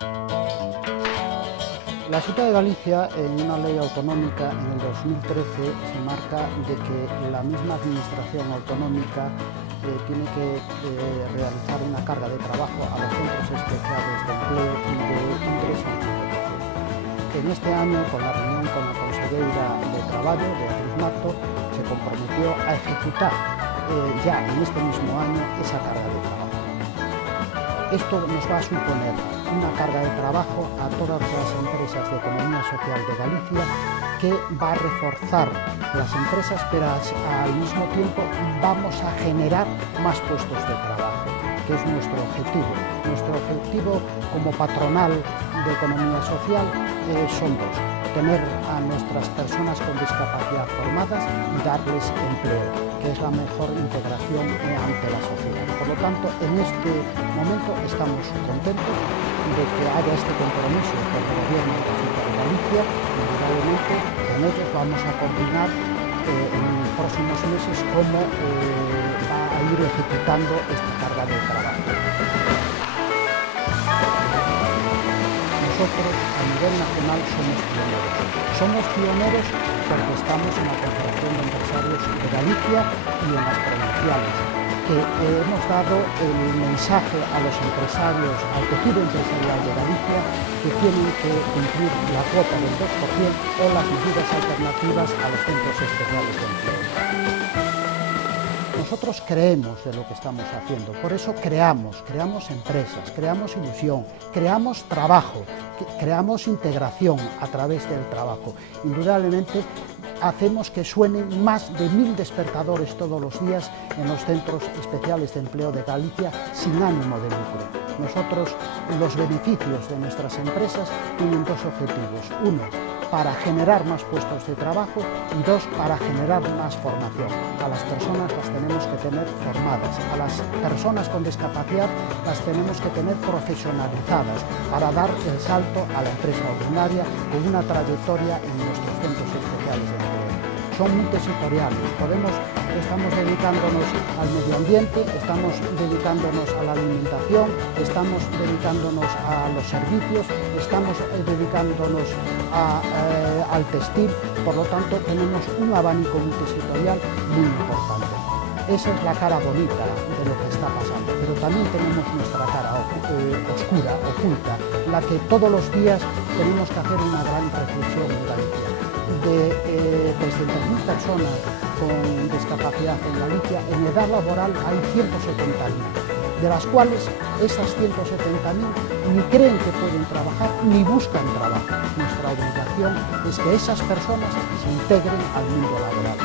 La Xunta de Galicia, en una ley autonómica en el 2013, se marca de que la misma administración autonómica tiene que realizar una carga de trabajo a los centros especiales de empleo y de ingreso en contratación. En este año, con la reunión con la consellera de Traballo, Beatriz Mato, se comprometió a ejecutar ya en este mismo año esa carga de trabajo. Esto nos va a suponer una carga de trabajo a todas las empresas de economía social de Galicia, que va a reforzar las empresas, pero al mismo tiempo vamos a generar más puestos de trabajo, que es nuestro objetivo. Nuestro objetivo como patronal de economía social son dos: tener a nuestras personas con discapacidad formadas y darles empleo, que es la mejor integración ante la sociedad. Por lo tanto, en este momento estamos contentos de que haya este compromiso con el Gobierno de la Xunta de Galicia. Indudablemente, con ellos vamos a coordinar en los próximos meses cómo va a ir ejecutando esta carga de trabajo. Nosotros, a nivel nacional, somos pioneros. Somos pioneros porque estamos en la Confederación de Empresarios de Galicia y en las provinciales, que hemos dado el mensaje a los empresarios, al tejido empresarial de Galicia, que tienen que cumplir la cuota del 2% o las medidas alternativas a los centros especiales de empleo. Nosotros creemos de lo que estamos haciendo, por eso creamos empresas, creamos ilusión, creamos trabajo, creamos integración a través del trabajo. Indudablemente hacemos que suenen más de 1000 despertadores todos los días en los centros especiales de empleo de Galicia sin ánimo de lucro. Nosotros, los beneficios de nuestras empresas tienen dos objetivos: uno, para generar más puestos de trabajo, y dos, para generar más formación. A las personas las tenemos que tener formadas, a las personas con discapacidad las tenemos que tener profesionalizadas para dar el salto a la empresa ordinaria con una trayectoria en nuestros centros especiales de empleo. Son multisectoriales, estamos dedicándonos al medio ambiente, estamos dedicándonos a la alimentación, estamos dedicándonos a los servicios, estamos dedicándonos al textil. Por lo tanto, tenemos un abanico multisectorial muy importante. Esa es la cara bonita de lo que está pasando, pero también tenemos nuestra cara oscura, oculta, en la que todos los días tenemos que hacer una gran reflexión en Galicia. De 300.000 personas con discapacidad en Galicia, en edad laboral hay 170.000, de las cuales esas 170.000 ni creen que pueden trabajar ni buscan trabajo. Nuestra obligación es que esas personas se integren al mundo laboral.